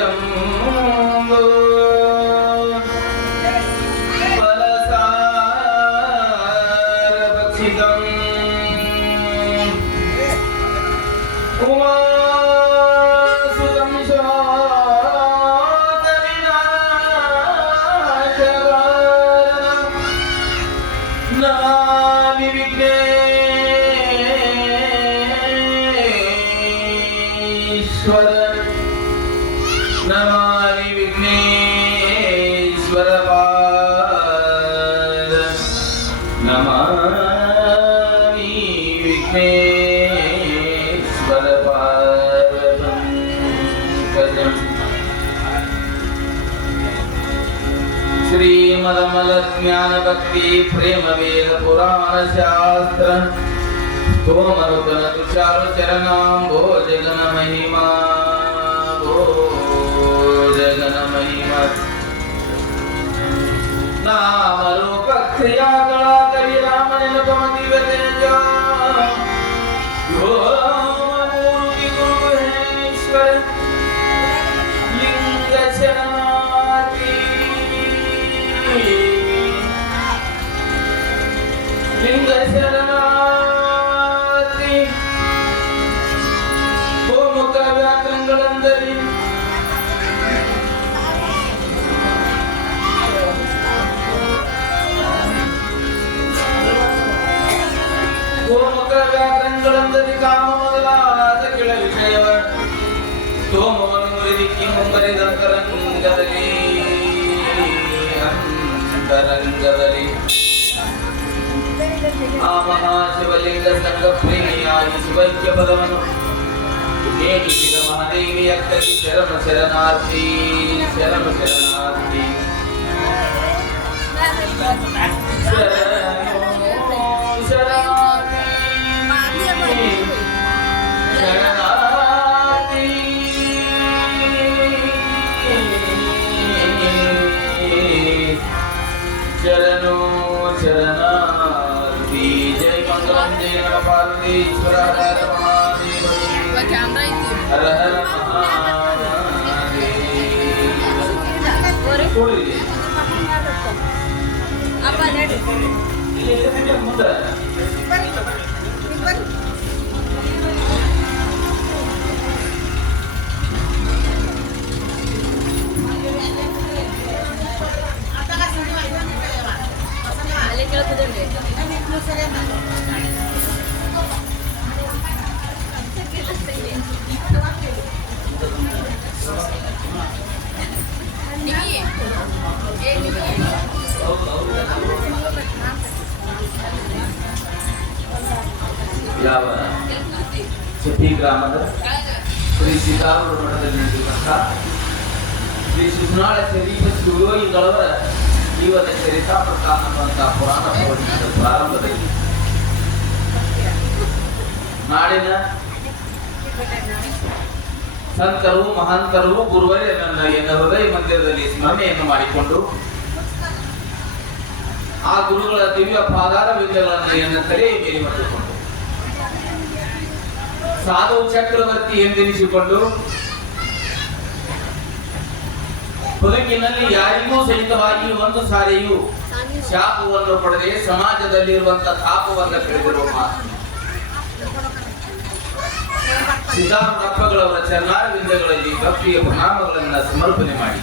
कपितजम्बो फलसारभक्षितम् उमासुतं शोकविनाशकारणं नमामि विघ्नेश्वर नमामि विघ्नेश्वर पाद नमामि विघ्नेश्वर पाद पंकजम् श्रीमदमल ज्ञान भक्ति प्रेम वेद पुराण शास्त्र तोमरुतन तुषार चरणां भो जगन महिमा जगन महिमा नाम रूप क्रिया कला कवि राम नेनुपम दिव्य तेज यो मूर्ति गुरु ईश्वर लिंग शरणार्थी लिंग शरणार्थी गोमुख व्याकरणಗಳಂದರಿ ಗೋಮುಖ ವ್ಯಾಕರಣಗಳಂದರಿ ಕಾಮ ಮೊದಲಾದ ಕೆಳ ವಿಷಯವ ಸೋಮವನ್ನು ಮುರಿದಿಕ್ಕಿ ಮುಂಬರಿದಂತರಂಗದಲ್ಲಿ ಅಂತರಂಗದಲ್ಲಿ ಆ ಮಹಾಶಿವಲಿಂಗ ಸಂಘ ಪ್ರೇಮಿಯಾಗಿ ಶಿವೈಕ್ಯ ಪದವನ್ನು ನೇಮಿಸಿದ ಮಹಾದೇವಿಯ ಕೈ ಶರಣ ಶರಣಾರ್ಥಿ ಶರಣ ಶರಣಾರ್ಥಿ शरणो शरणार्थी जय मंगलम जय नम पार्वतीश्वर हर महादेव हर हर ಯಾವ ಸುದ್ದಿ ಗ್ರಾಮದ ಶ್ರೀ ಸೀತಾಪುರ ಮಠದಲ್ಲಿ ನಡೆಯುವಂತಹ ಶ್ರೀ ಸುಜ್ನಾಳ ಶರೀಫ ಶಿವಯೋಗಿಗಳವರ ಜೀವನ ಚರಿತ ಪ್ರಕಾಶ ಅನ್ನುವಂತಹ ಪುರಾಣ ಪ್ರವಚನದ ಪ್ರಾರಂಭದಲ್ಲಿ ನಾಡಿನ ಸಂತರು ಮಹಾಂತರು ಗುರುವರನ್ನ ಎನ್ನ ಹೃದಯ ಮಂದಿರದಲ್ಲಿ ಸ್ಮರಣೆಯನ್ನು ಮಾಡಿಕೊಂಡು ಆ ಗುರುಗಳ ದಿವ್ಯ ಪಾದಾರ ವಿದ್ಯೆಗಳನ್ನು ಎನ್ನ ತಲೆಯ ಮೇಲೆ ಹೊತ್ತುಕೊಂಡು ಸಾಧು ಚಕ್ರವರ್ತಿ ಎಂದೆನಿಸಿಕೊಂಡು ಬದುಕಿನಲ್ಲಿ ಯಾರಿಗೂ ಸಹಿತವಾಗಿ ಒಂದು ಸಾರಿಯೂ ಶಾಪವನ್ನು ಪಡೆದೇ ಸಮಾಜದಲ್ಲಿರುವಂತಹ ತಾಪವನ್ನು ತಿಳಿದಿರುವ ಮಾತು ಸಿದ್ಧಾರ್ಥಪ್ಪಗಳವರ ಚರಣಾರವಿಂದಗಳಲ್ಲಿ ಭಕ್ತಿಯ ಪ್ರಣಾಮಗಳನ್ನು ಸಮರ್ಪಣೆ ಮಾಡಿ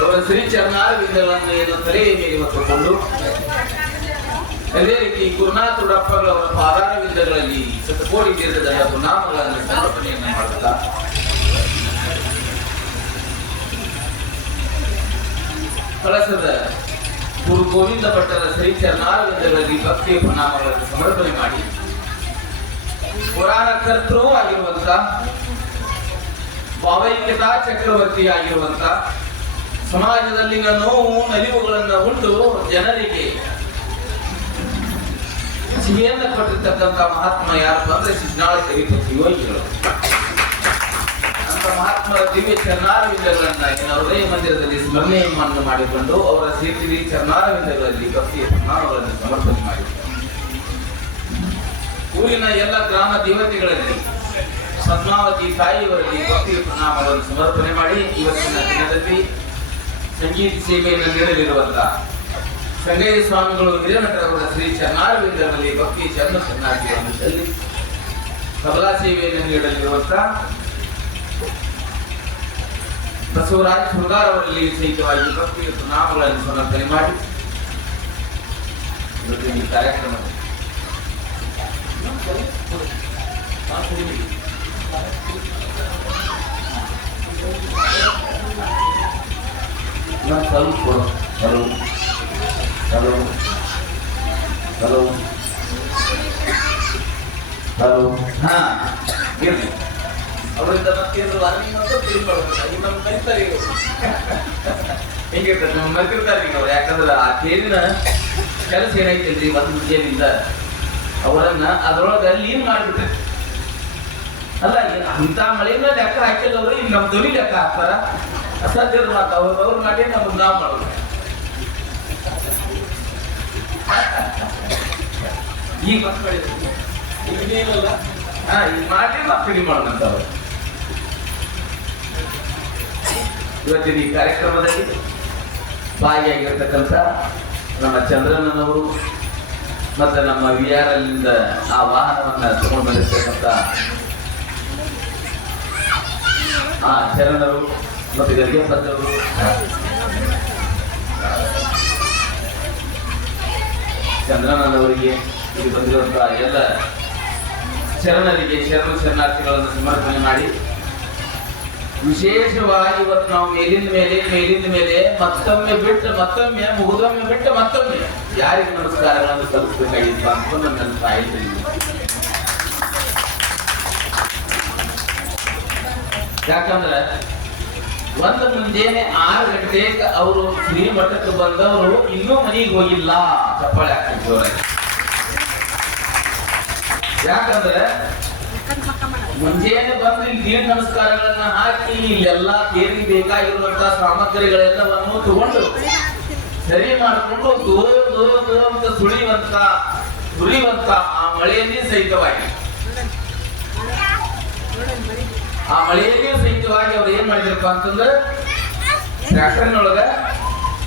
ಅವರ ಶ್ರೀ ಚರಣಾರವಿಂದಗಳನ್ನು ಏನು ತಲೆಯ ಮೇಲೆ ಹೊತ್ತುಕೊಂಡು ಅದೇ ರೀತಿ ಗುರುನಾಥುಡಪ್ಪಗಳವರ ಪಾದಾರವಿಂದಗಳಲ್ಲಿ ಶತಕೋಟಿ ದೀರ್ಘದ ಪ್ರಣಾಮಗಳನ್ನು ಸಮರ್ಪಣೆಯನ್ನು ಮಾಡುತ್ತಾ ಕಳಸದ ಗುರು ಗೋವಿಂದ ಭಟ್ಟರ ಶ್ರೀ ಚರಣಾರವಿಂದಗಳಲ್ಲಿ ಭಕ್ತಿಯ ಪ್ರಣಾಮಗಳನ್ನು ಸಮರ್ಪಣೆ ಮಾಡಿ ಪುರಾಣ ಕರ್ತೃ ಆಗಿರುವಂತ ಭಾವೈಕ್ಯತಾ ಚಕ್ರವರ್ತಿ ಆಗಿರುವಂತ ಸಮಾಜದಲ್ಲಿನ ನೋವು ನಲಿವುಗಳನ್ನು ಉಂಟು ಜನರಿಗೆ ಸಿಹಿಯನ್ನು ಕೊಟ್ಟಿರ್ತಕ್ಕಂಥ ಮಹಾತ್ಮ ಯಾರಪ್ಪ ಅಂದ್ರೆ ಸುಜ್ನಾಳ ಶರೀಫ ಶಿವಯೋಗಿಗಳು ಅಂತ ಮಹಾತ್ಮರ ದಿವ್ಯ ಚರಣಾರವಿಂದಗಳನ್ನ ಹೃದಯ ಮಂದಿರದಲ್ಲಿ ಸ್ಮರಣೆಯನ್ನು ಮಾಡಿಕೊಂಡು ಅವರ ಶ್ರೀ ಚರಣಾರವಿಂದಗಳಲ್ಲಿ ಭಕ್ತಿಯ ಪ್ರಣಾಮಗಳನ್ನು ಸಮರ್ಪಣೆ ಮಾಡಿದ್ದಾರೆ. ಊರಿನ ಎಲ್ಲ ಗ್ರಾಮ ದೇವತೆಗಳಲ್ಲಿ ಪದ್ಮಾವತಿ ತಾಯಿಯವರಲ್ಲಿ ಭಕ್ತಿ ಪ್ರಣಾಮಗಳನ್ನು ಸಮರ್ಪಣೆ ಮಾಡಿ ಇವತ್ತಿನ ದಿನದಲ್ಲಿ ಸಂಗೀತ ಸೇವೆಯನ್ನು ನೀಡಲಿರುವಂತಹ ಸಂಗಯ್ಯ ಸ್ವಾಮಿಗಳು ಹಿರೇಮಠರವರ ಶ್ರೀ ಚನ್ನಾರವಿಂದರಲ್ಲಿ ಭಕ್ತಿ ಚರ್ಮ ಶರಣಾರ್ಥಿಗಳನ್ನು ಸಲ್ಲಿ ತಬಲಾ ಸೇವೆಯನ್ನು ನೀಡಲಿರುವಂತಹ ಬಸವರಾಜ್ ಹುರ್ಗಾರ್ ಅವರಲ್ಲಿ ಸಹಿತವಾಗಿ ಭಕ್ತಿ ಪ್ರಣಾಮಗಳನ್ನು ಸಮರ್ಪಣೆ ಮಾಡಿ ಈ ಕಾರ್ಯಕ್ರಮ ಹಲೋ ಹಾ ಇರ್ಲಿ ಅವರಿಂದ ಮತ್ತೇನು ನಮ್ಮ ಕಲಿತಾರೆ ಹೆಂಗಿರ್ತಾರೆ ನಮ್ಮ ಮರ್ತಿರ್ತಾರೆ ಈಗ ಅವ್ರು. ಯಾಕಂದ್ರೆ ಆ ತೇರಿನ ಕೆಲಸ ಏನೈತಿಲ್ರಿ ಒಂದು ಮುಂಜಾನಿಂದ ಅವರನ್ನ ಅದ್ರೊಳಗೆ ಲೀನ್ ಮಾಡಿಬಿಟ್ರೆ ಅಲ್ಲ ಇಂಥ ಮಳೆಯಿಂದ ಲೆಕ್ಕ ಹಾಕಿಲ್ಲವರು ಈಗ ನಮ್ಮ ಧ್ವನಿ ಲೆಕ್ಕ ಹಾಕ್ತಾರ ಅಸಾಧ್ಯದ ಮಾತು ಅವ್ರು ಮಾಡಿ ನಮ್ಗೆ ನಾವು ಮಾಡೋದು ಈಗ ಮತ್ತೆ ಮಾಡಿದ್ರು ಈಗೇನಲ್ಲ ಹಾ ಈಗ ಮಾಡಿ ಮತ್ತೆ ಮಾಡೋಣಂತ ಅವರು. ಇವತ್ತಿನ ಈ ಕಾರ್ಯಕ್ರಮದಲ್ಲಿ ಭಾಗಿಯಾಗಿರ್ತಕ್ಕಂಥ ನಮ್ಮ ಚಂದ್ರನವರು ಮತ್ತೆ ನಮ್ಮ ವಿಆರ್ ಅಲ್ಲಿಂದ ಆ ವಾಹನವನ್ನ ತಗೊಂಡು ಬಂದಿರ್ತಕ್ಕಂಥ ಆ ಶರಣರು ಮತ್ತೆ ಗರಿಗೆಪ್ಪನವರು ಚಂದ್ರನವರಿಗೆ ಇಲ್ಲಿ ಬಂದಿರುವಂತಹ ಎಲ್ಲ ಶರಣರಿಗೆ ಶರಣಾರ್ಥಿಗಳನ್ನು ಸಮರ್ಪಣೆ ಮಾಡಿ ವಿಶೇಷವಾಗಿ ಇವತ್ತು ನಾವು ಮೇಲಿಂದ ಮೇಲೆ ಮತ್ತೊಮ್ಮೆ ಬಿಟ್ಟು ಮತ್ತೊಮ್ಮೆ ಮುಗಿದೊಮ್ಮೆ ಬಿಟ್ಟು ಮತ್ತೊಮ್ಮೆ ಯಾರಿಗೆ ನಮಸ್ಕಾರಗಳನ್ನು ಸಲ್ಲಿಸಬೇಕಾಗಿತ್ತು ಅನ್ಕೊಂಡು ನನ್ನ ತಾಯಿ ಯಾಕಂದ್ರೆ ಒಂದು ಮುಂಜಾನೆ 6 ಗಂಟೆಗೆ ಅವರು ಶ್ರೀಮಠಕ್ಕೆ ಬಂದವರು ಇನ್ನೂ ಮನೆಗೆ ಹೋಗಿಲ್ಲ ಚಪ್ಪಾಳೆ ಹಾಕ್ತಿದ್ರು. ಯಾಕಂದ್ರೆ ಮುಂಜಾನೆ ಬಂದು ಇಲ್ಲಿ ದೀರ್ಘ ನಮಸ್ಕಾರಗಳನ್ನ ಹಾಕಿ ಇಲ್ಲೆಲ್ಲಾ ತೇರಿಗೆ ಬೇಕಾಗಿರುವಂತಹ ಸಾಮಗ್ರಿಗಳೆಲ್ಲವನ್ನು ತಗೊಂಡು ಸರಿ ಮಾಡಿಕೊಂಡು ದೂರ ಅಂತ ಸುಳಿಯುವಂತ ಆ ಮಳೆಯಲ್ಲಿ ಸಹಿತವಾಗಿ ಅವ್ರು ಏನ್ ಮಾಡಿದ್ರಪ್ಪ ಅಂತಂದ್ರೆ ಟ್ರ್ಯಾಕ್ಟರ್ನೊಳಗ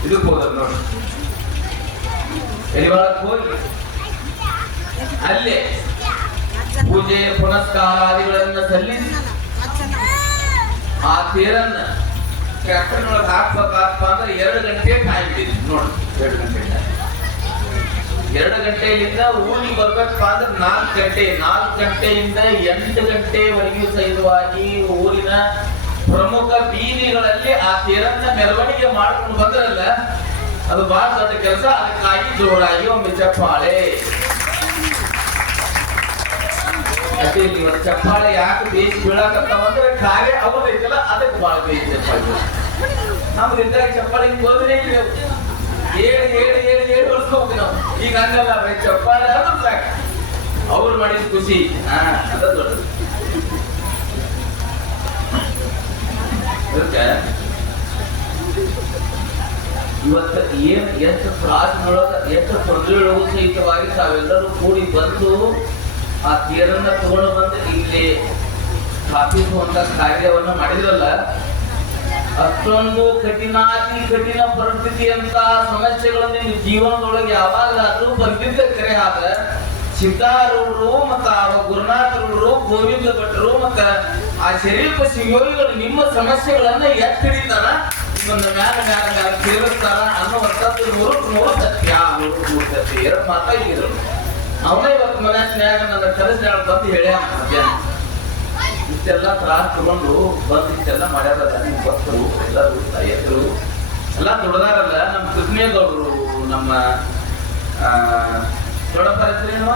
ಇದಕ್ಕೆ ಹೋದ್ರು ನೋಡಿ ಎಲಿವಾಳಕ್ಕೆ ಹೋಗಿ ಅಲ್ಲೇ ಪೂಜೆ ಪುನಸ್ಕಾರಾದಿಗಳನ್ನ ಸಲ್ಲಿಸಿ ಆ ತೇರನ್ನ ಟ್ರ್ಯಾಕ್ಟರ್ನೊಳಗೆ ಹಾಕ್ಬೇಕಪ್ಪ ಅಂದ್ರೆ 2 ಗಂಟೆ ಟೈಮ್ ಬಿಟ್ಟಿದ್ವಿ ನೋಡಿ. 2 ಗಂಟೆಯಿಂದ ಊರಿಗೆ ಬರ್ಬೇಕಪ್ಪ ಅಂದ್ರೆ 4 ಗಂಟೆ 4 ಗಂಟೆಯಿಂದ 8 ಗಂಟೆವರೆಗೂ ಸಹಿತವಾಗಿ ಊರಿನ ಪ್ರಮುಖ ಬೀದಿಗಳಲ್ಲಿ ಆ ತೇರನ್ನ ಮೆರವಣಿಗೆ ಮಾಡ್ಕೊಂಡು ಬಂದ್ರಲ್ಲ ಅದು ಬಹಳ ದೊಡ್ಡ ಕೆಲಸ. ಅದಕ್ಕಾಗಿ ಜೋರಾಗಿ ಒಮ್ಮೆ ಚಪ್ಪಾಳೆ. ಚಪ್ಪಾಳೆ ಯಾಕೆ ಬೇಸಿ ಬೀಳಕತ್ತಾವಂದ್ರೆ ಕಾರ್ಯ ಅವರೈತಲ್ಲ ಅದಕ್ಕೆ ಬಹಳ ಬೇಸಿ ಚಪ್ಪಾಳೆ. ನಮ್ದಿಂದ ಚಪ್ಪಾಳೆ ಹೋದ್ರೆ ಹೇಳಿ ಹೊಡ್ಸ್ಕೋಬೇಕು ನಾವು. ಈಗ ಹಂಗಲ್ಲ ಚಪ್ಪಾಳೆ ಅಂದ್ರೆ ಸಾಕು ಅವ್ರು ಮಾಡಿದ ಖುಷಿ ಅದ ದೊಡ್ಡದು. ಇವತ್ತ ಏನ್ ಎಷ್ಟು ಕ್ಲಾಸ್ನೊಳಗ ಎಷ್ಟು ತೊಂದರೆಯೊಳಗೂ ಸಹಿತವಾಗಿ ತಾವೆಲ್ಲರೂ ಕೂಡಿ ಬಂದು ಆ ತೇರನ್ನ ತಗೊಂಡು ಬಂದು ಇಲ್ಲಿ ಸ್ಥಾಪಿಸುವಂತ ಕಾರ್ಯವನ್ನ ಮಾಡಿದ್ರಲ್ಲ ಅಷ್ಟೊಂದು ಕಠಿಣ ಪರಿಸ್ಥಿತಿ ಅಂತ ಸಮಸ್ಯೆಗಳನ್ನು ನಿಮ್ಮ ಜೀವನದೊಳಗೆ ಯಾವಾಗಲಾದ್ರೂ ಬಂದಿದ್ದ ಕರೆ ಆದ ಸಿದ್ಧಾರೂಢರು ಮತ್ತ ಗುರುನಾಥರೂಢರು ಗೋವಿಂದ ಭಟ್ರು ಮತ್ತ ಆ ಶರೀಫ ಶಿವಯೋಗಿಗಳು ನಿಮ್ಮ ಸಮಸ್ಯೆಗಳನ್ನ ಎತ್ತಿಡಿತಾರ ನಿಮ್ಮನ್ನ ಮ್ಯಾಲ ಸೇರಿಸ್ತಾರ ಅನ್ನುವಂಥದ್ದು 100% ಸತ್ಯ. 100% ಸತ್ಯ. 2 ಮಾತಾಗಿದ್ರು ಅವನೇ ಇವತ್ತು ಮನ್ಯಾಗ ನನ್ನ ಕೆಲಸ ಬಂದು ಹೇಳ್ಯಾನ ಮಧ್ಯಾಹ್ನ ಇಷ್ಟೆಲ್ಲ ತ್ರಾಸ ತಗೊಂಡು ಬಂದು ಇಷ್ಟೆಲ್ಲ ಮಾಡ್ಯಾರ ನಿಮ್ಗೆ ಭಕ್ತರು ಎಲ್ಲರೂ ತಾಯಂದ್ರು ಎಲ್ಲ ದೊಡ್ಡದಾರಲ್ಲ. ನಮ್ಮ ಕೃಷ್ಣೇಗೌಡರು ನಮ್ಮ ದೊಡ್ಡಪ್ಪ ಹೆಸರೇನುವ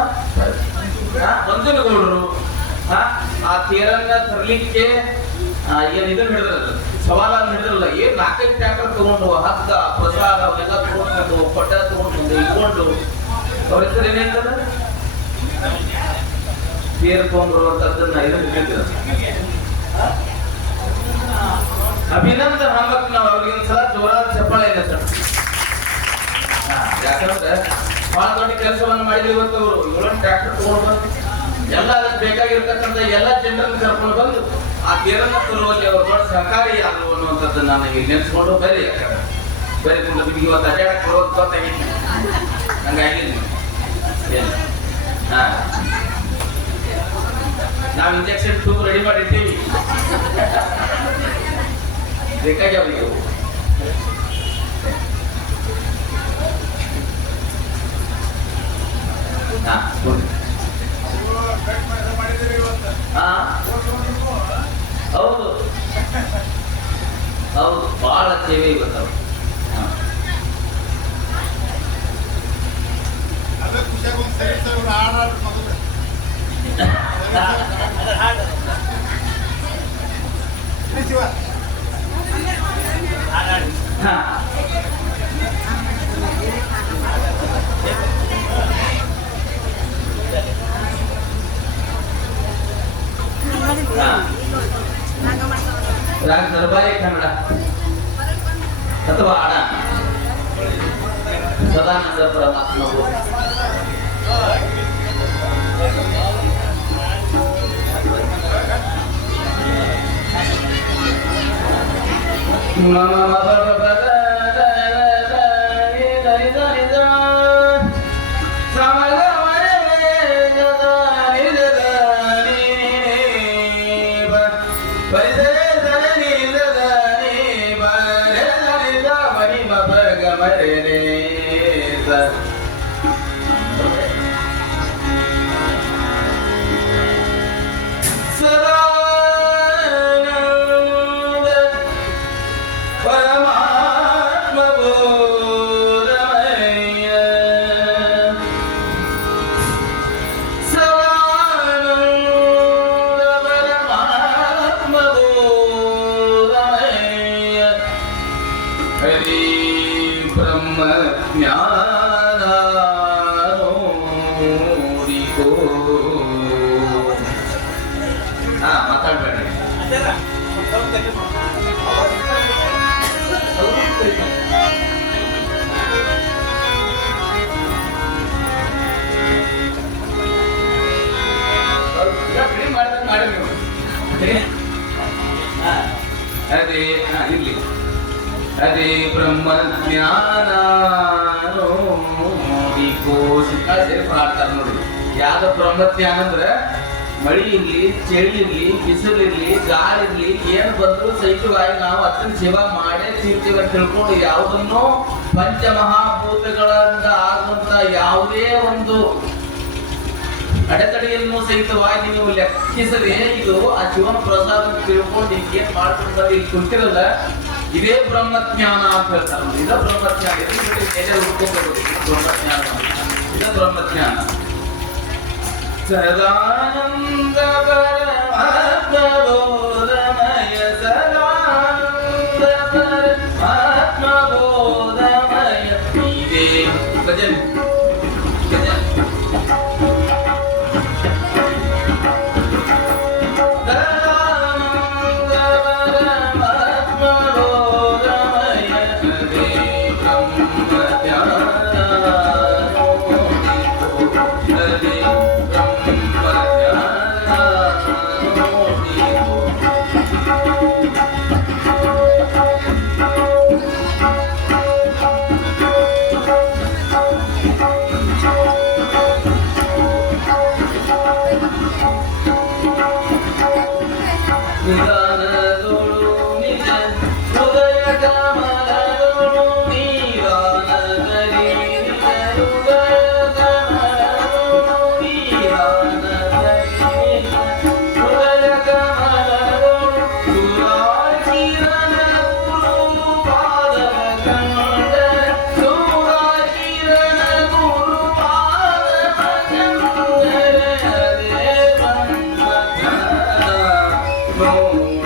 ಮಂಜುನಗೌಡರು ಆ ತೇರನ್ನ ತರ್ಲಿಕ್ಕೆ ಏನ್ ಇದನ್ನ ಹಿಡಿದ್ರಲ್ಲ ಸವಾಲನ್ನು ಹಿಡಿದ್ರಲ್ಲ. ಏನ್ 4-5 ಟ್ರ್ಯಾಕ್ಟರ್ ತಗೊಂಡು ಹಗ್ಗ ಪ್ರಸಾದ ಅವೆಲ್ಲ ತಗೊಂಡು ಪಟ್ಟ ತಗೊಂಡು ಇಟ್ಕೊಂಡು ಅವ್ರ ಹೆಸರು ಏನೇಳ್ತದ ಸೇರ್ಕೊಂಡ್ರುವಂತದ್ದನ್ನ ಇದನ್ನ ಹೇಳಿದ್ರು ಅಭಿನಂದನ್ ಹಂಬಕ್ ನಾವು ಅವ್ರಿಗೆ ಒಂದ್ಸಲ ಜೋರಾದ ಚಪ್ಪಾಳೆ ಇದೆ ಸರ್. ಯಾಕಂದ್ರೆ ಬಹಳ ದೊಡ್ಡ ಕೆಲಸವನ್ನು ಮಾಡಿದ್ವಿ ಇವತ್ತು ಅವರು. 7 ಟ್ರ್ಯಾಕ್ಟರ್ ತಗೊಂಡು ಎಲ್ಲ ಅದಕ್ಕೆ ಬೇಕಾಗಿರ್ತಕ್ಕಂಥ ಎಲ್ಲ ಜನರನ್ನು ಕರ್ಕೊಂಡು ಬಂದು ಆ ತೇರನ್ನು ತರುವಲ್ಲಿ ಅವರು ದೊಡ್ಡ ಸಹಕಾರಿಯಾದರು ಅನ್ನುವಂಥದ್ದು ನನಗೆ ನೆನೆಸ್ಕೊಂಡು ಬರೀ ನಿಮಗೆ ಇವತ್ತು ಅಡ್ಡಾಡಕ್ಕೆ ಬರೋದು ಗೊತ್ತಾಗಿತ್ತು ಹಂಗಾಗಿಲ್ಲ ಹಾ ನಾವು ಇಂಜೆಕ್ಷನ್ ಟೂಬ್ ರೆಡಿ ಮಾಡಿರ್ತೀವಿ ಬೇಕಾಗಿ ಅವರಿಗೆ ಹೌದು ಹೌದು ಬಹಳ ಸೇವೆ ಇವತ್ತು ರಾಗ ದರ್ಬಾರಿ ಕನ್ನಡ ಅಥವಾ ಆಡ ಸದಾನಂದ ಪರಮಾತ್ಮರು ಅದೇ ಇಲ್ಲಿ ಅದೇ ಬ್ರಹ್ಮ ಜ್ಞಾನ ಮಾಡ್ತಾರೆ ನೋಡಿ. ಯಾವ್ದು ಬ್ರಹ್ಮ ಜ್ಞಾನ ಅಂದ್ರೆ ಮಳಿ ಇರ್ಲಿ, ಚಳಿ ಇರ್ಲಿ, ಬಿಸಿಲಿರ್ಲಿ, ಗಾಳಿ ಇರ್ಲಿ, ಏನ್ ಬಂದ್ರು ಸಹಿತವಾಗಿ ನಾವು ಅದನ್ನ ಸೇವಾ ಮಾಡೇ ತೀರ್ತೀವಿ ಅಂತ ತಿಳ್ಕೊಂಡು ಯಾವುದನ್ನು ಪಂಚಮಹಾಭೂತಗಳಿಂದ ಆಗುವಂತ ಯಾವುದೇ ಒಂದು ಅಡೆತಡೆಯನ್ನು ಸಹಿತವಾಗಿ ನೀವು ಲೆಕ್ಕಿಸದೆ ಇದು ಆ ಜೀವನ ಪ್ರಸಾದ ತಿಳ್ಕೊಂಡು ಏನ್ ಮಾಡ್ಕೊಂಡು ಬಂದು ಇಲ್ಲಿ ಕುಂತಿರಲ್ಲ, ಇದೇ ಬ್ರಹ್ಮಜ್ಞಾನ ಅಂತ ಹೇಳ್ತಾರೆ. ಇದ ಬ್ರಹ್ಮಜ್ಞಾನ, ಬ್ರಹ್ಮಜ್ಞಾನ ಇದ ಬ್ರಹ್ಮಜ್ಞಾನ. ಸದಾನಂದ ಪರಮಾತ್ಮ ಬೋಧಮಯ, ಸದಾನಂದ ಪರಮಾತ್ಮ ಬೋಧಮಯ ಇದೇ ಭಜನ್ Oh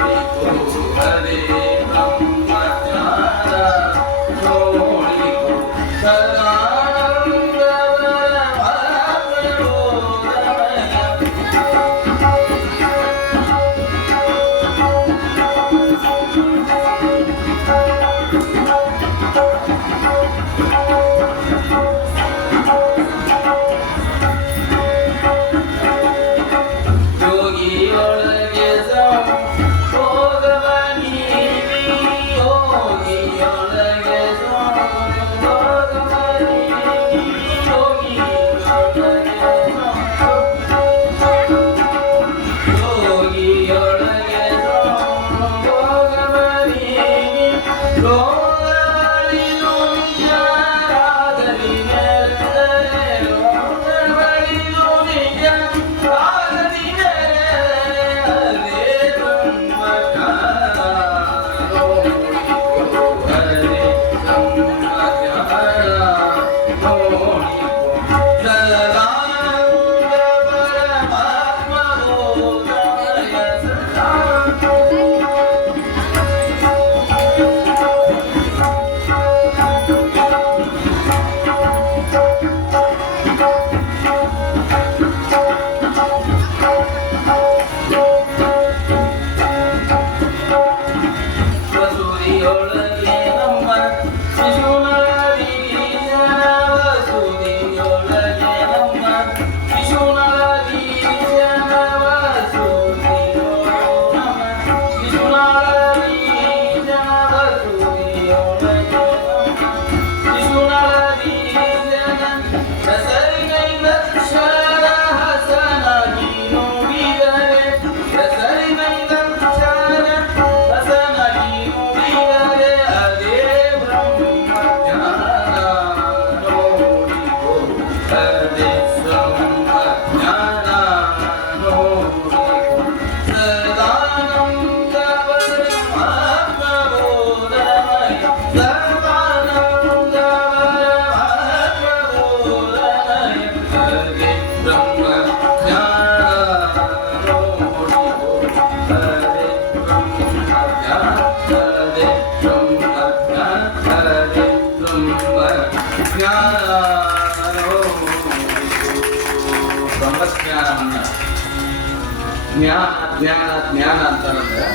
ಜ್ಞಾನ ಅಂತಂದ್ರೆ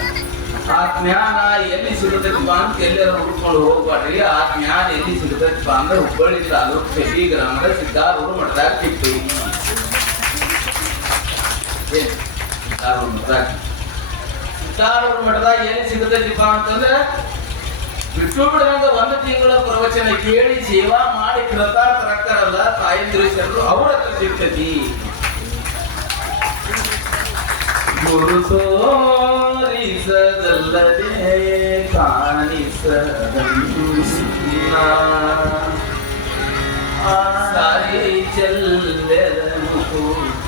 ಆ ಜ್ಞಾನ ಎಲ್ಲಿ ಸಿಗುತ್ತಪ್ಪ ಅಂತ ಎಲ್ಲರೂ ಹುಡ್ಕೊಂಡು ಹೋಗ್ಬಾರ್ರಿ. ಆ ಜ್ಞಾನ ಎಲ್ಲಿ ಸಿಗುತ್ತಪ್ಪ ಅಂದ್ರೆ ಹುಬ್ಬಳ್ಳಿ ತಾಲೂಕು ಶೆಟ್ಟಿ ಗ್ರಾಮದ ಸಿದ್ದಾರೂರು ಮಠದಾಗ ಸಿಕ್ತು. ಸಿದ್ದಾರೂರು ಮಠದಾಗ ಎಲ್ಲಿ ಸಿಗುತ್ತಪ್ಪ ಅಂತಂದ್ರೆ ಬಿಟ್ಟು ಬಿಡದಂಗ ಒಂದು ತಿಂಗಳ ಪ್ರವಚನ ಕೇಳಿ ಸೇವಾ ಮಾಡಿ ಕೃತಾರ್ಥರಾಗ್ತಾರಲ್ಲ ತಾಯಂದ್ರೇಶರು ಅವ್ರ ಹತ್ರ ಸಿಗ್ತತಿ. ಗುರು ತೋರಿಸದಲ್ಲದೆ ಕಾಣಿಸದಲ್ಲ ಸಾರಿ ಚೆಲ್ಲದ ಮುಕುತಿ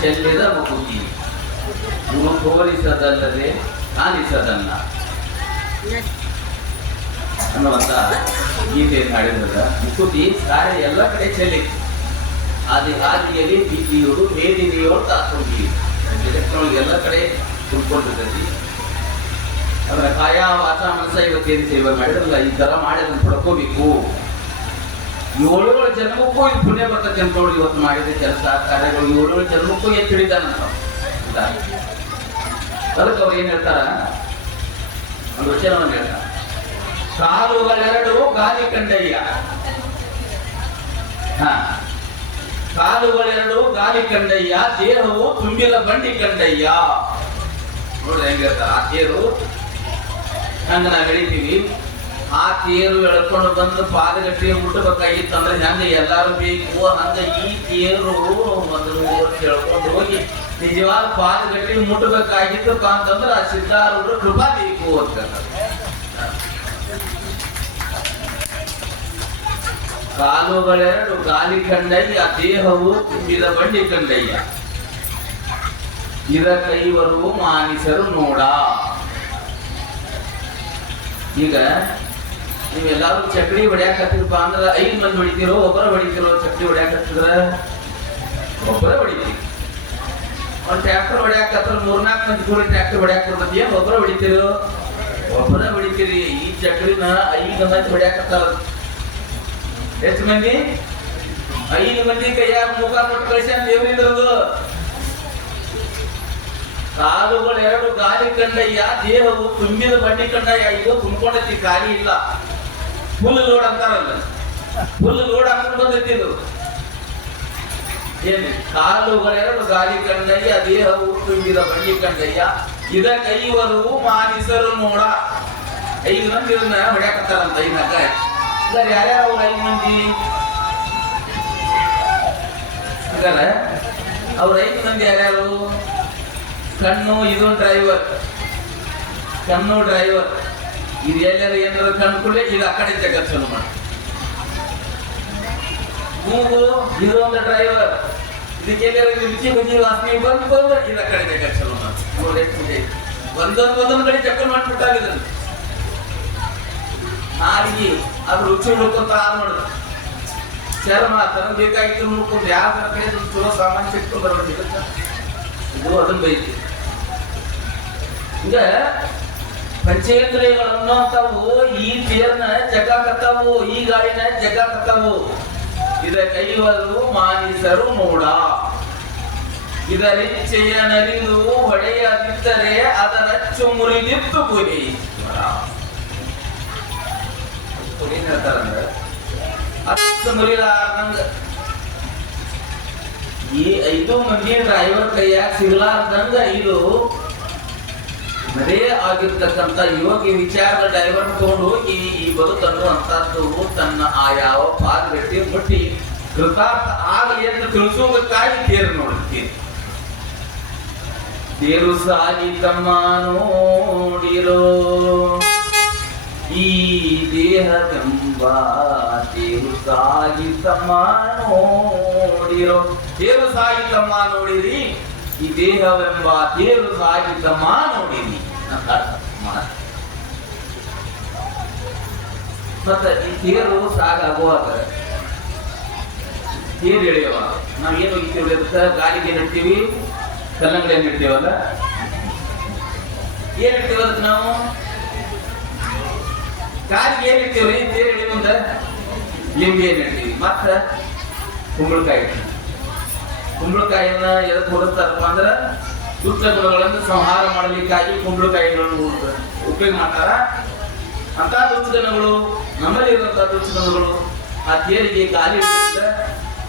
ಚೆಲ್ಲಿದ ಮುಕುತಿ ಗುರು ತೋರಿಸದಲ್ಲದೆ ಕಾಣಿಸದಲ್ಲ ಅನ್ನುವಂತ ಗೀತೆಯನ್ನು ಹಾಡಿದ್ರಲ್ಲ. ಮುಕುತಿ ಸಾರೆ ಎಲ್ಲ ಕಡೆ ಚೆಲ್ಲಿತ್ತು. ಹಾದಿಯಲ್ಲಿ ಬೀದಿಯೋಡು ಮೇದಿನಿಯೋಡು ತಾತ್ಕೊಂಡಿ ಎಲ್ಲ ಕಡೆ ಕುತ್ಕೊಂಡಿರ್ತೈತಿ. ಅವರ ಕಾಯ ವಾಚ ಮನಸ್ಸ ಇವತ್ತೇನು ಸೇವೆ ಮಾಡಿದ್ರಲ್ಲ ಈ ತರ ಮಾಡಿ ಅದನ್ನು ಪಡ್ಕೋಬೇಕು. 7 ಜನ್ಮಕ್ಕೂ ಇದು ಪುಣ್ಯ ಬರ್ತದೆ ಅಂತ ನೋಡಿ ಇವತ್ತು ಮಾಡಿದ ಕೆಲಸ ಕಾರ್ಯಗಳು 7 ಜನ್ಮಕ್ಕೂ ಎತ್ತು ಹಿಡಿದಾನಂತ. ಅದಕ್ಕೆ ಅವ್ರು ಏನ್ ಹೇಳ್ತಾರ, ಒಂದು ವಚನವನ್ನು ಹೇಳ್ತಾರ, ಕಾಲುಗಳೆರಡು ಗಾಲಿ ಕಂಡಯ್ಯ. ಕಾಲುಗಳೆರಡು ಗಾಲಿ ಕಂಡಯ್ಯ, ದೇಹವು ತುಂಬಿದ ಬಂಡಿ ಕಂಡಯ್ಯ. ನೋಡ್ರಿ ಹೆಂಗಿರ್ತಾರ ಆ ತೇರು ಹಂಗ ನಾವ್ ಹೇಳಿದೀವಿ. ಆ ತೇರು ಎಳ್ಕೊಂಡು ಬಂದು ಪಾದಗಟ್ಟಿಗೆ ಮುಟ್ಟಬೇಕಾಗಿತ್ತು ಅಂದ್ರೆ ಹೆಂಗ ಎಲ್ಲಾರು ಬೇಕು ಹಂಗ ಈ ತೇರು ಮೊದಲು ಹೇಳ್ಕೊಂಡು ಹೋಗಿ ನಿಜವಾದ ಪಾದಗಟ್ಟಿಗೆ ಮುಟ್ಟಬೇಕಾಗಿತ್ತಪ್ಪ ಅಂತಂದ್ರೆ ಆ ಸಿದ್ಧಾರೂಢರು ಕೃಪಾ ಬೇಕು ಅಂತ. ಕಾಲುಗಳೆರಡು ಗಾಲಿ ಕಂಡಯ್ಯ, ದೇಹವು ತುಂಬಿದ ಬಂಡಿ ಕಂಡಯ್ಯ, ಇದ ಕೈವರು ಮಾನಿಸರು ನೋಡ. ಈಗ ನೀವೆಲ್ಲಾರು ಚಕ್ಡಿ ಹೊಡ್ಯಾಕತ್ತಿರಪ್ಪ ಅಂದ್ರ 5 ಮಂದಿ ಹೊಡಿತಿರೋ ಒಬ್ಬರ ಹೊಡಿತಿರೋ? ಚಕ್ಡಿ ಹೊಡ್ಯಾಕತ್ತಿದ್ರ ಒಬ್ಬರ ಹೊಡಿತೀರಿ. ಒಂದ್ ಟ್ರ್ಯಾಕ್ಟರ್ ಹೊಡ್ಯಾಕತ್ರ 3-4 ಮಂದಿ ಕೂಡ ಟ್ರ್ಯಾಕ್ಟರ್ ಹೊಡ್ಯಾಕರ್ತದ, ಏನ್ ಒಬ್ಬರ ಹೊಡಿತಿರೋ? ಒಬ್ಬರ ಹೊಡಿತೀರಿ. ಈ ಚಕ್ಡಿನ 5 ಮಂದಿ ಹೊಡ್ಯಾಕತ್ತಾರ. ಎಷ್ಟು ಮಂದಿ? 5 ಮಂದಿ ಕೈಯಾಗ ಮುಖ ಕೊಟ್ಟು ಕಳಿಸ್ಯಾನ ದೇವರಿಂದ್ರದು. ಕಾಲುಗಳು 2 ಗಾಲಿ ಕಂಡಯ್ಯ, ದೇಹವು ತುಂಬಿದ ಬಂಡಿ ಕಂಡಯ್ಯ. ಇದು ತುಂಬಿಕೊಂಡೈತಿ, ಖಾಲಿ ಇಲ್ಲ. ಫುಲ್ ಲೋಡ್ ಅಂತಾರಲ್ಲ, ಫುಲ್ ಲೋಡ್ ಹಾಕೊಂಡು ಬಂದೈತಿ ಇದು. ಏನು? ಕಾಲುಗಳು 2 ಗಾಲಿ ಕಂಡಯ್ಯ, ದೇಹವು ತುಂಬಿದ ಬಂಡಿ ಕಂಡಯ್ಯ, ಇದ ಕೈವರು ಮಾನಿಸರು ನೋಡ. 5 ಮಂದಿ ಇದನ್ನ ಹೊಡ್ಯಾಕತ್ತಾರಂತ. 5 ನಕ ಯಾರ್ಯಾರ ಅವ್ರು 5 ಮಂದಿ? ಹಾಗಲ್ಲ, ಅವ್ರ 5 ಮಂದಿ ಯಾರ್ಯಾರು? ಕಣ್ಣು, ಇದು ಡ್ರೈವರ್, ಕಣ್ಣು ಡ್ರೈವರ್. ಇದು ಎಲ್ಲಾರ ಏನಾರ ಕಣ್ಣು ಕೂಡಲೇ ಇದು ಆ ಕಡೆ ಜಗತ್ ಚಲೋ ಮಾಡಿ. ಮೂಗು, ಇದು ಒಂದು ಡ್ರೈವರ್. ಇದಕ್ಕೆಲ್ಲಾರ ರುಚಿ ಬುಜಿ ವಾಸನೆ ಬಂದು ಇದು ಆ ಕಡೆ ಜಗತ್ ಚಲೋ ಮಾಡಿ. ಒಂದೊಂದೊಂದೊಂದು ಕಡೆ ಚಕ್ಕರ್ ಮಾಡ್ಬಿಟ್ಟಾಗಿದ್ರು. ನಾಲಿಗೆ ಅದು ರುಚಿ ಹುಡ್ಕೊಂತ ನೋಡ್ರಿ. ಚರ್ಮ ತನಗೆ ಬೇಕಾಗಿದ್ದು ನೋಡ್ಕೊಂಡು ಯಾರ ಕಡೆ ಚಲೋ ಸಾಮಾನು ಸಿಕ್ತು ಬರೋದು ಇದು ಅದನ್ನ ಬೈತಿ. ಹಿಂಗ ಪಂಚೇಂದ್ರಿಯಗಳು ಅನ್ನೋಂಥವು ಈ ತೇರ್ನ ಜಗಾಕತ್ತಾವು, ಈ ಗಾಡಿನ ಜಗಾಕತ್ತಾವು. ಇದ ಕೈವರು ಮಾನಿಸರು ನೋಡ. ಇದರಿಚ್ಛೆಯ ನರಿದು ಹೊಡೆಯದಿದ್ದರೆ ಅದರಚ್ಚು ಮುರಿದಿತ್ತು ಗುರಿ. ಏನ್ ಹೇಳ್ತಾರಂದ್ರೆ ಅಷ್ಟು ಮುರಿಲಾರ್ದಂಗ ಈ 5 ಮಂದಿ ಡ್ರೈವರ್ ಕೈಯಾಗ ಸಿಗಲಾರ್ದಂಗ ಇದು ಬರೇ ಆಗಿರ್ತಕ್ಕಂಥ ಯೋಗಿ ವಿಚಾರದ ಡ್ರೈವರ್ ತಗೊಂಡು ಹೋಗಿ ಈ ಬದುಕನ್ನುವಂಥದ್ದು ತನ್ನ ಆ ಯಾವ ಪಾದಗಟ್ಟಿ ಮುಟ್ಟಿ ಕೃತಾರ್ಥ ಆಗಲಿ ಅಂತ ತಿಳಿಸೋದಕ್ಕಾಗಿ ತೇರು ನೋಡುತ್ತೀರಿ. ತೇರು ಸಾಗಿತಮ್ಮ ನೋಡಿರೋ ಈ ದೇಹವೆಂಬ ತೇರು ಸಾಗಿತಮ್ಮ ನೋಡಿರೋ. ತೇರು ಸಾಗಿತಮ್ಮ ನೋಡಿರಿ, ಈ ದೇಹವೆಂಬ ತೇರು ಸಾಗಿತಮ್ಮ ನೋಡಿರಿ ಅಂತ ಮತ್ತ ಈ ತೇರು ಸಾಗಾಗುವಾಗ ತೇರು ಎಳೆಯುವಾಗ ನಾವೇನು ಹೋಗ್ತೀವಿ ಅದಕ್ಕೆ ಗಾಲಿಗೆ ನಡ್ತೀವಿ, ಕಲ್ಲಂಗಡಿ ಇಡ್ತೀವಲ್ಲ, ಏನ್ ಇಡ್ತೀವಿ ಅದಕ್ಕೆ ನಾವು? ಗಾಲಿಗೆ ಏನ್ ಇಡ್ತೀವ್ರಿ? ತೇರು ಎಳಿ ಮುಂದೆ ಲಿಂಬೆ ಏನ್ ಇಡ್ತೀವಿ, ಮತ್ತ ಕುಂಬಳಕಾಯಿ ಇಡ್ತೀವಿ. ಕುಂಬಳಕಾಯಿಯನ್ನ ಎದಕ್ಕೆ ಹೊಡುತ್ತಾರಪ್ಪ ಅಂದ್ರೆ ದುಷ್ಟ ಗುಣಗಳನ್ನು ಸಂಹಾರ ಮಾಡಲಿಕ್ಕಾಗಿ ಕುಂಬಳಕಾಯಿಗಳನ್ನು ಉಪಯೋಗ ಮಾಡ್ತಾರ. ಅಂತ ದುಷ್ಟಗಳು ನಮ್ಮಲ್ಲಿ ಇರುವಂತಹ ದುಷ್ಟಗಳು ಆ ತೇರಿಗೆ ಗಾಲಿ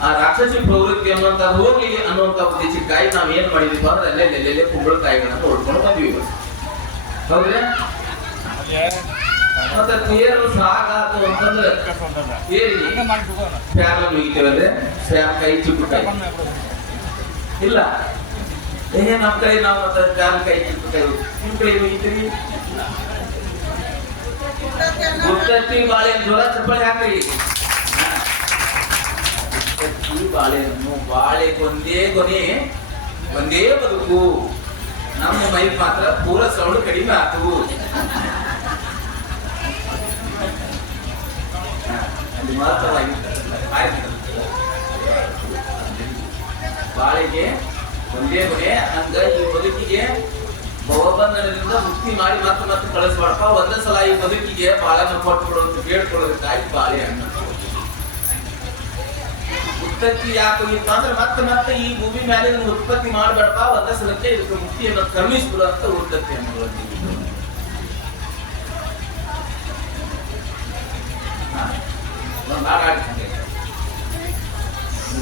ಆ ರಾಕ್ಷಸಿ ಪ್ರವೃತ್ತಿ ಅನ್ನುವಂಥದ್ದು ಹೋಗ್ಲಿ ಅನ್ನುವಂಥ ಉದ್ದೇಶಕ್ಕಾಗಿ ನಾವ್ ಏನ್ ಮಾಡಿದ್ವಿ ಅಂದ್ರೆ ಅಲ್ಲೆಲ್ಲೆಲ್ಲೆಲ್ಲೇ ಕುಂಬಳಕಾಯಿಗಳನ್ನ ಹೊಡ್ಕೊಂಡು ಬಂದ್ವಿ. ಹೌದ್ರಿ? ಮತ್ತೆ ತೇರು ಸಾಗಾತು ಅಂತಂದ್ರೆ ತೇರಿಗೆ ಫ್ಯಾನ್ ಮುಗಿತೇವಲ್ರಿ, ಫ್ಯಾನ್ ಕೈ ಚಿಕ್ಕಕಾಯಿ ಇಲ್ಲ ನಮ್ಮ ಕಡೆ ನಾವು ಮತ್ತೆ ಫ್ಯಾನ್ ಕೈ ಚಿಕ್ಕಕಾಯಿ ನಿಮ್ ಕಡೆ ಮುಗಿತೀರಿ. ಗುತ್ತತ್ತಿ ಬಾಳೆ ಜೋರ ಚಪ್ಪಲಿ ಹಾಕ್ರಿ. ಬಾಳೆಹಣ್ಣು ಬಾಳೆಗೆ ಒಂದೇ ಕೊನೆ ಒಂದೇ ಬದುಕು. ನಮ್ಮ ಮೈ ಮಾತ್ರ ಪೂರ ಸೌಂಡ್ ಕಡಿಮೆ ಆತು. ಬಾಳೆಗೆ ಒಂದೇ ಕೊನೆ. ಹಂಗ ಈ ಬದುಕಿಗೆ ಭವಬಂಧನದಿಂದ ಮುಕ್ತಿ ಮಾಡಿ ಮತ್ತೆ ಕಳಿಸ್ಬಾರಪ್ಪ. ಒಂದೇ ಸಲ ಈ ಬದುಕಿಗೆ ಬಾಳನ್ನು ಕೊಟ್ಟು ಬೇಡ್ಕೊಳ್ಳೋದಕ್ಕಾಗಿ ಬಾಳೆಹಣ್ಣು. ಉತ್ಪತ್ತಿ ಯಾಕೆ ಅಂದ್ರೆ ಮತ್ತೆ ಈ ಭೂಮಿ ಮೇಲೆ ಉತ್ಪತ್ತಿ ಮಾಡಬೇಡಪ್ಪ, ಒಂದೇ ಸಲಕ್ಕೆ ಇದಕ್ಕೆ ಮುಕ್ತಿಯನ್ನು ಕರುಣಿಸ್ಬಿಡು ಅಂತ ಉತ್ಪತ್ತಿ ಅನ್ನೋದು.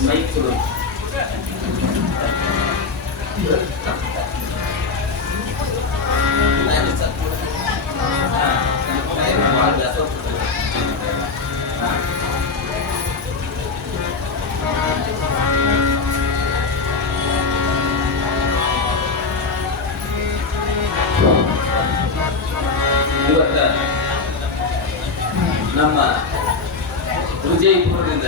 ಮೈಸೂರು ನಮ್ಮ ವಿಜಯಪುರದಿಂದ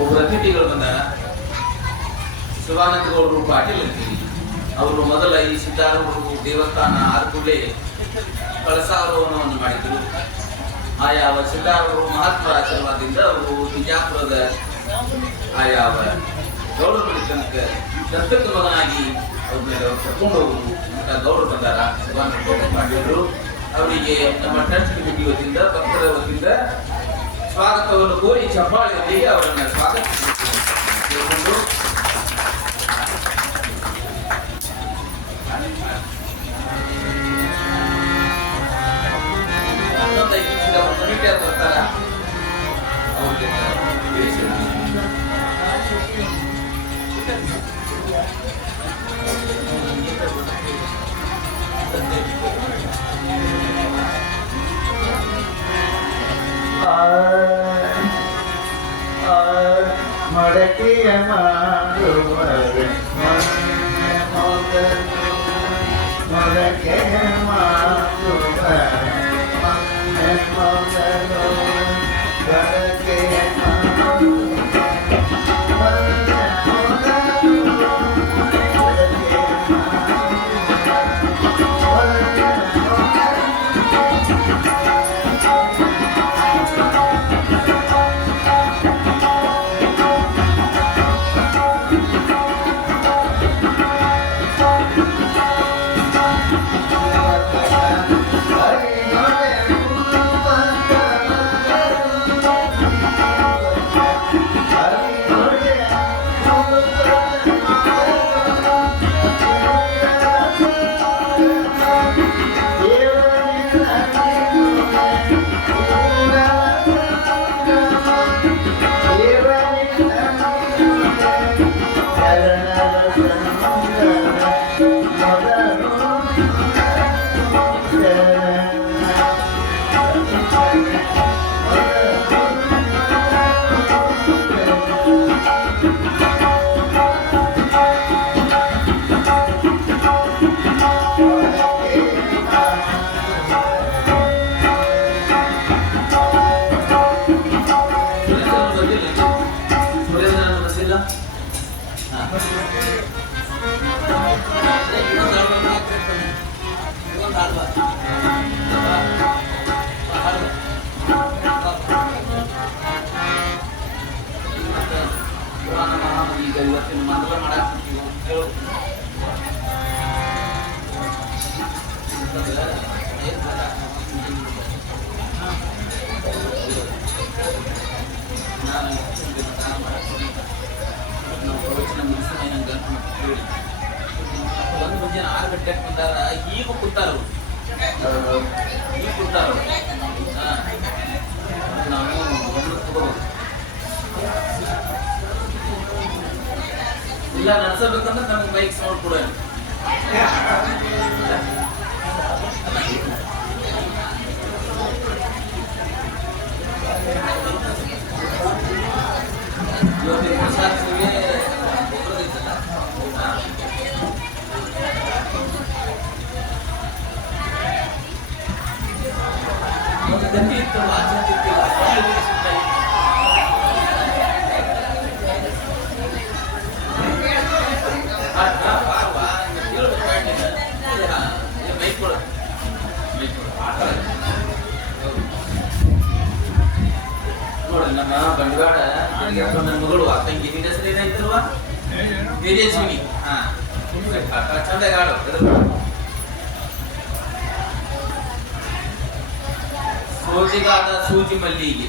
ಒಬ್ಬರು ಅತಿಥಿಗಳು ಬಂದಾಗ ಶಿವಾನಂದ ಗೌಡರು ಪಾಟೀಲ್ ಅಂತೀವಿ. ಅವರು ಮೊದಲ ಈ ಸಿದ್ದಾರೂಢರು ದೇವಸ್ಥಾನ ಆರ್ಕುಲೆ ಕಳಸಾರೋಹಣವನ್ನು ಮಾಡಿದ್ರು. ಆಯಾ ಸಿದ್ದಾರೂಢರು ಮಹಾತ್ಮರ ಆಶೀರ್ವಾದದಿಂದ ಅವರು ಬಿಜಾಪುರದ ಆಯಾ ಗೌಡರ ಮನೆ ತನಕ ದತ್ತಕ ಮಗನಾಗಿ ಅವ್ರನ್ನ ಕರ್ಕೊಂಡು ಹೋಗುದು ಗೌಡರು ಬಂದಾರ. ಶಿವಾನಂದ ಗೌಡರು ಮಾಡಿದ್ರು. ಅವರಿಗೆ ನಮ್ಮ ಟ್ರಸ್ಟ್ ಕಮಿಟಿ ವತಿಯಿಂದ ಭಕ್ತರ ವತಿಯಿಂದ ಸ್ವಾಗತವನ್ನು ಕೋರಿ ಚಪ್ಪಾಳೆಯಲ್ಲಿ ಅವರನ್ನು ಸ್ವಾಗತಿಸಿಕೊಂಡು ಬರ್ತಾರ ಅವ್ರಿಗೆ ಮಡಕೆಯ ಮಾಡುವರೆ ಮಡಕೆಯ ಮಾಡುವರೆ ಮೊದಲು ಗಡಕೆಯ ಇವತ್ತಿನ ಮಂತ್ರ ಮಾಡಾಕ್ತಿವಿ. ಒಂದು ಮುಂಜಾನೆ 6 ಗಂಟೆಗೆ ಬಂದಾರ. ಈಗ ಕೂತಾರ ನಾವು ತಗೋಬಹುದು ಇಲ್ಲ ನಡೆಸಬೇಕಂದ್ರೆ ನಮ್ಗೆ ಬೈಕ್ ಸೌಂಡ್ ಕೊಡ ಗಂಟೆ ಇತ್ತು ನೋಡಿ ನಮ್ಮ ಬಂಡವಾಳ ನನ್ನ ಮಗಳು ತಂಗಿ ನಿನ್ನ ಹೆಸರು ಏನಾಯ್ತಲ್ವಾ? ತೇಜಸ್ವಿನಿ. ಚಂದ ಹಾಡು ಸೋಜಿಗಾದ ಸೂಜಿ ಮಲ್ಲಿಗೆ.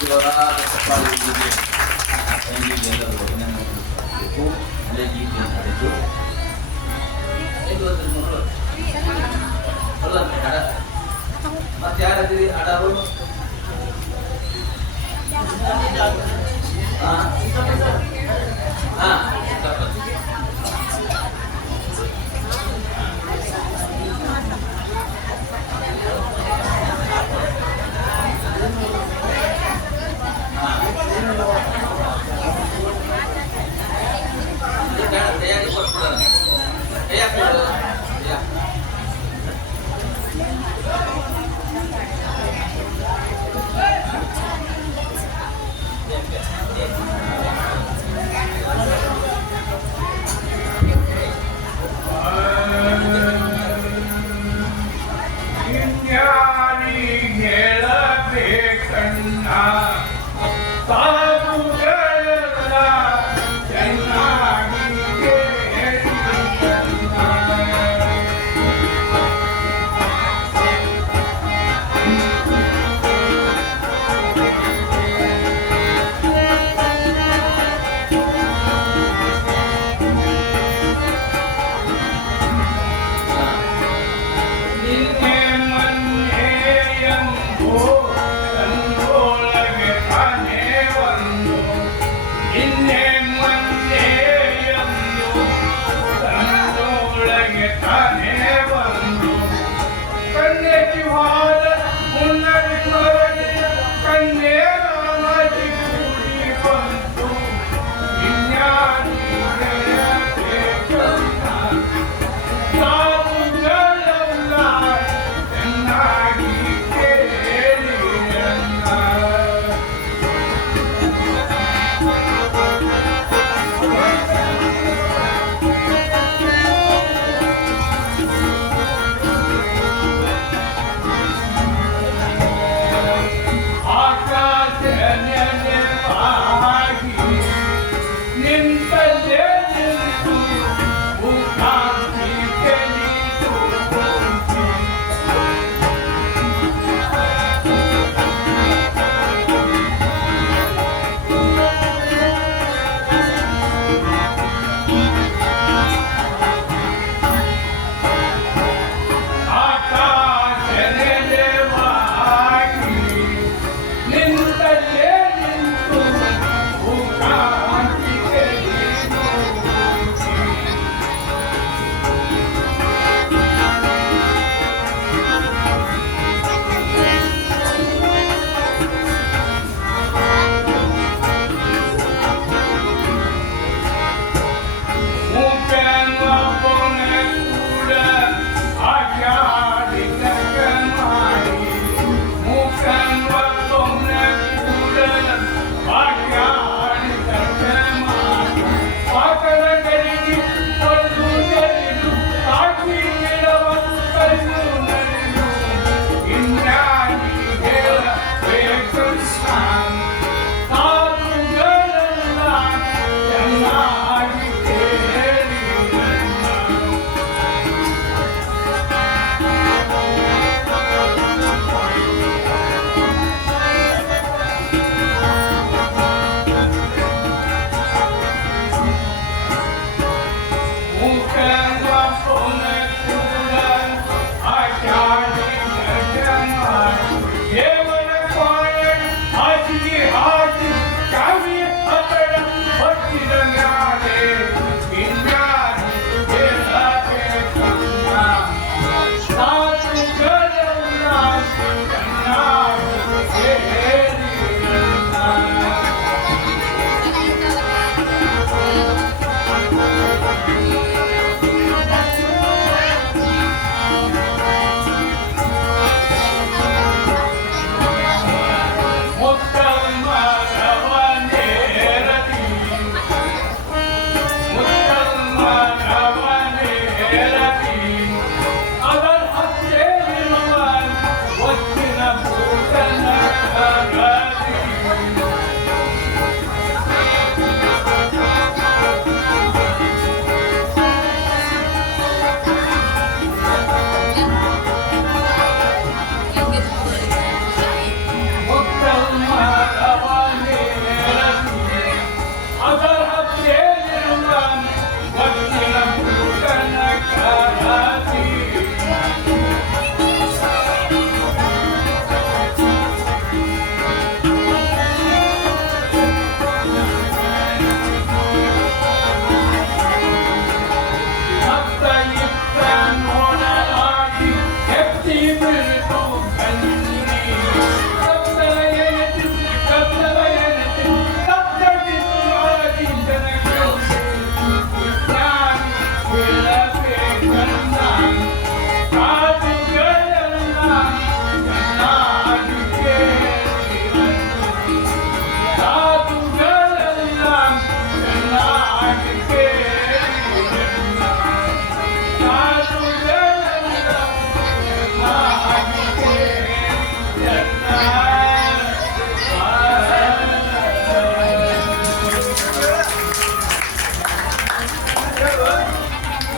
ಜೋರಾದ ಚಪ್ಪಾಳೆಯೊಂದಿಗೆ ಆ ತಂಗಿಗೆ ಎಲ್ಲರೂ ಅಭಿನಂದನೆ ಸಲ್ಲಿಸಬೇಕು. ಅಲ್ಲೇ ಗೀತೆಯನ್ನು ಹಾಡಿದ್ದು ಅಲ್ಲ ಹಾಡ ಮತ್ತೆ ಯಾರದಿರಿ ಹಾಡೋರು? ತಯಾರಿ ಕೊಡ್ತಾರೆ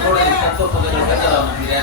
ನೋಡಿ ತತ್ವಪದಗಳು ಗದ್ದಲ ಮಂದಿರ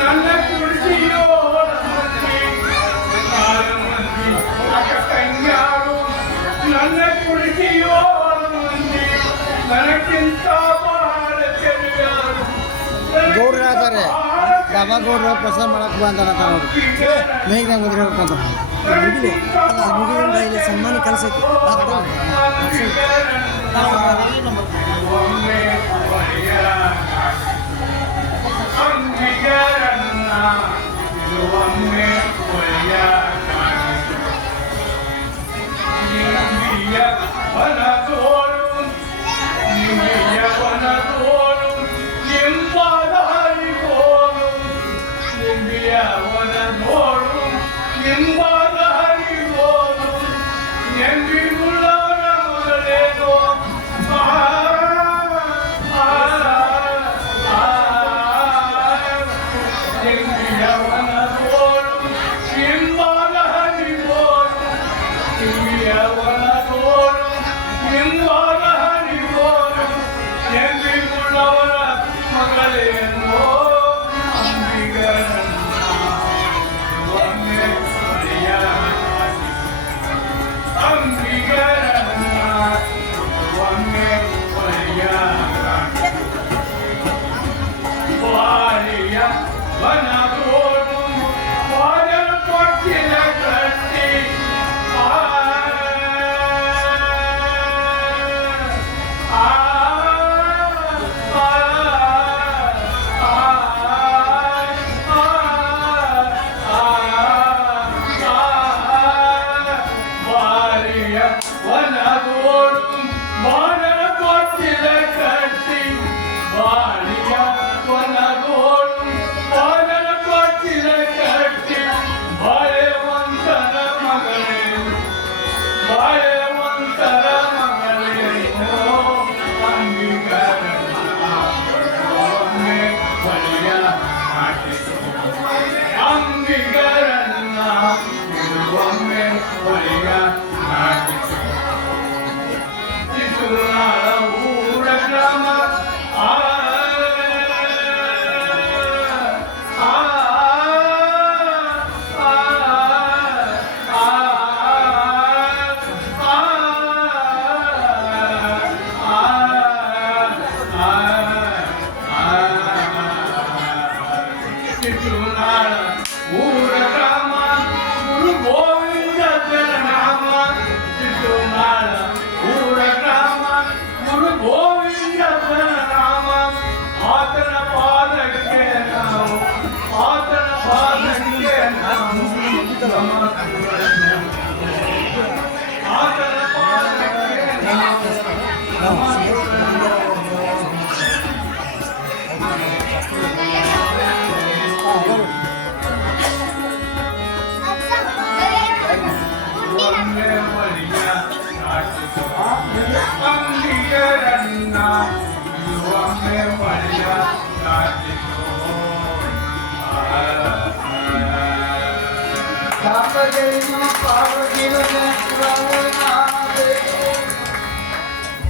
ನನ್ನ ಕುಡಿಸಿಯೋ ನನ್ನ ಕುಡಿಸಿಯೋ ನನಗಿಂತ ಗೌಡ್ರು ಹೇಳ್ತಾರೆ ಡಬಾ ಗೌಡ್ರು ಪ್ರಸಾದ ಮಾಡಕ್ಕೆ ಬಂದ ಮೇಘ ಮುಗಿರ್ಬೇಕಂತ ಮುಗಿದಿಂದ ಇಲ್ಲಿ ಸನ್ಮಾನ ಕೆಲಸಕ್ಕೆ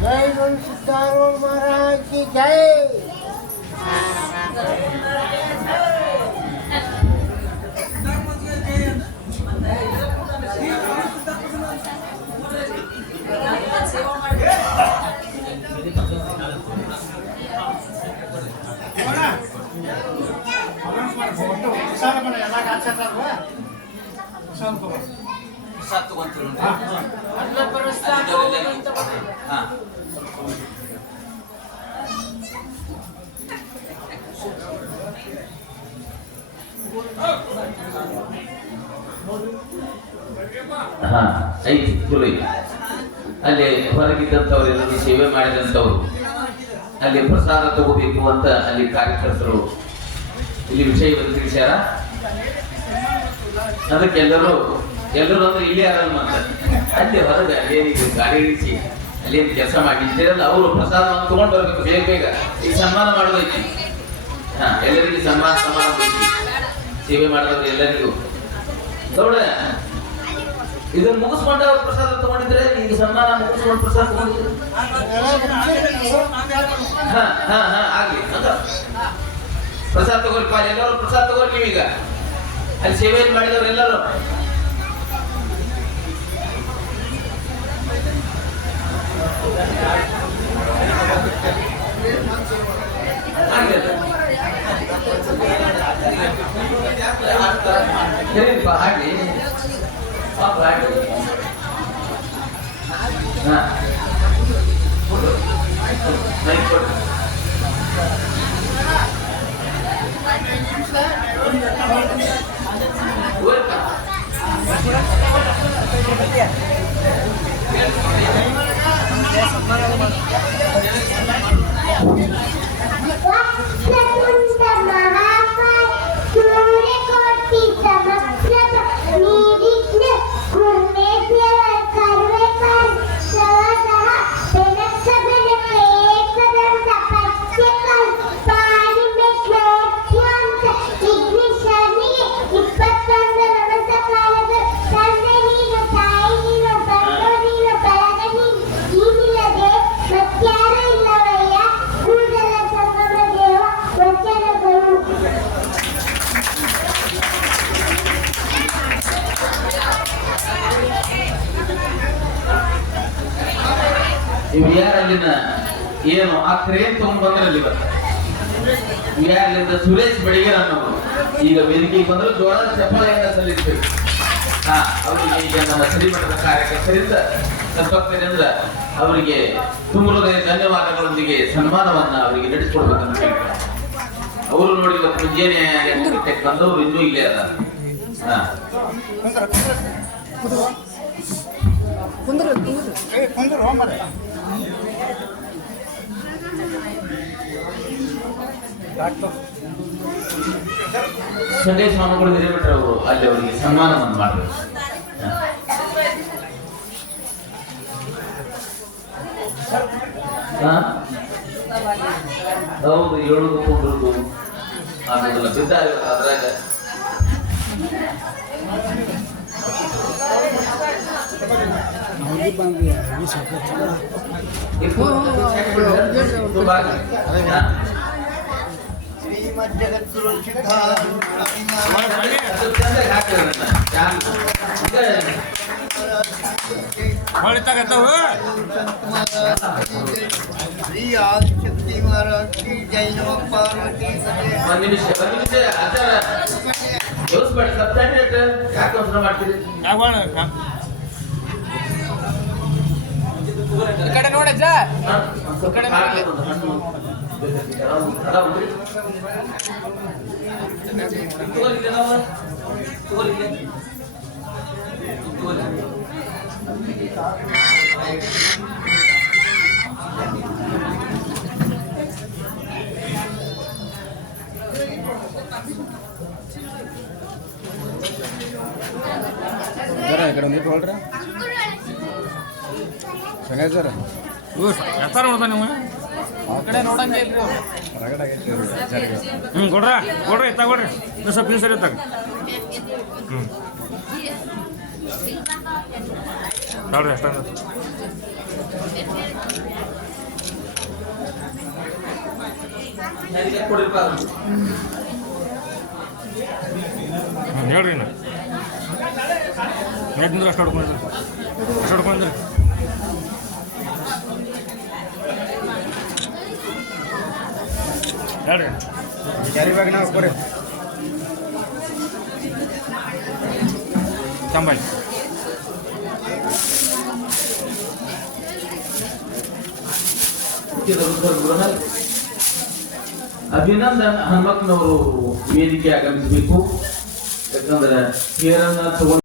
जय गुरु सिद्धारूढ़ महाराज की जय। ಸತ್ತು ಬಂತು ಹಾ ಐತಿ ಚಲೋ ಐತಿ. ಅಲ್ಲಿ ಹೊರಗಿದ್ದಂಥವ್ರು ಎಲ್ಲರೂ ಸೇವೆ ಮಾಡಿದಂಥವ್ರು ಅಲ್ಲಿ ಪ್ರಸಾದ ತಗೋಬೇಕು ಅಂತ ಅಲ್ಲಿ ಕಾರ್ಯಕರ್ತರು ಇಲ್ಲಿ ವಿಷಯವನ್ನು ತಿಳಿಸ್ಯಾರ. ಅದಕ್ಕೆ ಎಲ್ಲರೂ ಅಂದ್ರೆ ಇಲ್ಲಿ ಯಾರಲ್ಲ ಅಲ್ಲಿ ಹೊರಗೆ ಅಲ್ಲೇನಿಗೆ ಗಾಡಿ ಇಳಿಸಿ ಅಲ್ಲೇನು ಕೆಲಸ ಮಾಡಿದ್ದೀರಲ್ಲ ಅವರು ಪ್ರಸಾದವನ್ನು ತಗೊಂಡು ಬರ್ಬೇಕು ಬೇಗ ಬೇಗ. ಈಗ ಸನ್ಮಾನ ಮಾಡೋದೈತಿ. ಎಲ್ಲರಿಗೂ ಸನ್ಮಾನ ಐತಿ. ಸೇವೆ ಮಾಡೋದು ಎಲ್ಲರಿಗೂ ದೊಡ್ಡ ಇದನ್ನ ಮುಗಿಸ್ಕೊಂಡು ಅವ್ರು ಪ್ರಸಾದ ತಗೊಂಡಿದ್ರೆ ಈಗ ಸನ್ಮಾನ ಮುಗಿಸ್ಕೊಂಡು ಪ್ರಸಾದ ತಗೊಂಡಿದ್ರೆ ಆಗ್ಲಿ ಅಂತ ಪ್ರಸಾದ ತಗೋರಿಪ್ಪ. ಎಲ್ಲರೂ ಪ್ರಸಾದ ತಗೋರಿ. ನೀವೀಗ ಅಲ್ಲಿ ಸೇವೆಯನ್ನು ಮಾಡಿದವರು ಎಲ್ಲರೂ ಸರಿಪ್ಪ ಆಗ್ಲಿ ಪಾಪ ಆಗ್ಲಿ. ವಿಆರ್ಅಲ್ಲಿನ ಏನು ಆ ಕ್ರೇನ್ ತಗೊಂಡ್ಬಂದ್ರಲ್ಲಿ ವಿಆರ್ಲಿಂದ ಸುರೇಶ್ ಬೆಳಗ್ಗೆ ಅನ್ನೋರು ಈಗ ವೇದಿಕೆಗೆ ಬಂದ್ರು ಜೋಳದ ಚಪ್ಪಾಳೆಯಿಂದ ಸಲ್ಲಿಸ್ಬೇಕು. ಅವರಿಗೆ ಈಗ ನಮ್ಮ ಶ್ರೀಮಠದ ಕಾರ್ಯಕರ್ತರಿಂದ ಸಂಪರ್ಕದಿಂದ ಅವರಿಗೆ ತುಂಬ ಹೃದಯ ಧನ್ಯವಾದಗಳೊಂದಿಗೆ ಸನ್ಮಾನವನ್ನ ಅವರಿಗೆ ನಡೆಸಿಕೊಡ್ಬೇಕಂತ ಹೇಳ್ತಾರೆ. ಅವರು ನೋಡಿ ಇವತ್ತು ಮುಂಜಾನೆ ಬಂದವರು ಇನ್ನೂ ಇಲ್ಲೇ ಅದ. ಸಂಡೇ ಸ್ವಾಮಿಗಳು ಹಿರೇಮಠರು ಅವರು ಅಲ್ಲಿ ಅವರಿಗೆ ಸನ್ಮಾನವನ್ನು ಮಾಡಬೇಕು. ಹೌದು, ಹೇಳುದು ಕೊಂಡ್ರದು ಆಗೋದಿಲ್ಲ. ಬಿದ್ದಾರೆ ಅದ್ರಾಗ श्री आदिशक्ति महाराज की जय नमः पार्वती ಒಂದು ನಿಮಿಷ ಆಚಾರ ಯೋಚಿಸ್ಬೇಡಿ. ಸಬ್ಸ್ಟ್ಯಾಂಡರ್ಡ್ ಯಾಕೆ ಯೋಚನೆ ಮಾಡ್ತೀರಿ? ಈ ಕಡೆ ನೋಡಜ್ಜ. ఇక్కడ ఉంది చూడరా ಸಂಗಯ್ಯ ಸರ್ ಎತ್ತಾರ ನೋಡ್ದ ನೀವು ಆ ಕಡೆ ನೋಡಂಗೆ ಇಲ್ರಿ ಅವ್ರು. ಕೊಡ್ರಿ ಎತ್ತ ಕೊಡ್ರಿ ಸ್ವಲ್ಪ ನೀವು ಸರಿ ಎತ್ತಾಗ ನೋಡ್ರಿ ಅಷ್ಟೊಂದು ಹೇಳ್ರಿ ಇನ್ನು ಯಾಕಂದ್ರೆ ಅಷ್ಟು ಹೊಡ್ಕೊಂಡ್ರಿ ಹೇಳ್ರಿ ಕ್ಯಾರಿ ಬ್ಯಾಗ್ ನಾವು ಕೊಡ್ರಿ ತಂಬಾಯಿ ಅಭಿನಂದನ್ ಹನುಮಕ್ನವರು ವೇದಿಕೆ ಆಗಮಿಸಬೇಕು. ಯಾಕಂದ್ರೆ